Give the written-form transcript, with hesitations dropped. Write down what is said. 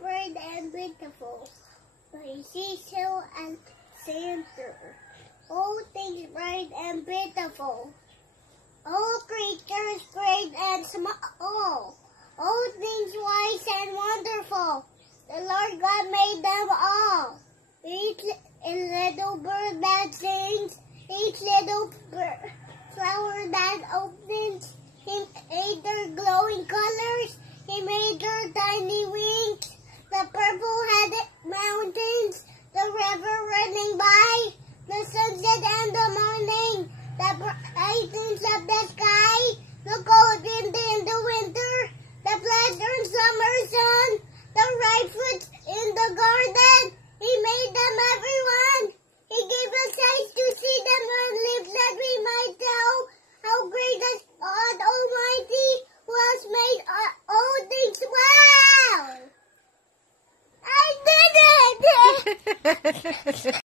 bright and beautiful, by Cecil and Sander. All things bright and beautiful, all creatures great and small, all things wise and wonderful, the Lord God made them all. Each little bird that sings, each little flower that opens, He made their glowing colors, He made their tiny wings, the purple-headed mountains, the river running by, the sunset and the morning, the brightness of the sky, the cold wind in the winter, the pleasant summer sun, the ripe fruits in the garden. He made them everyone. He gave us eyes to see them and lips that we might tell how great God Almighty was made all things well. I did it!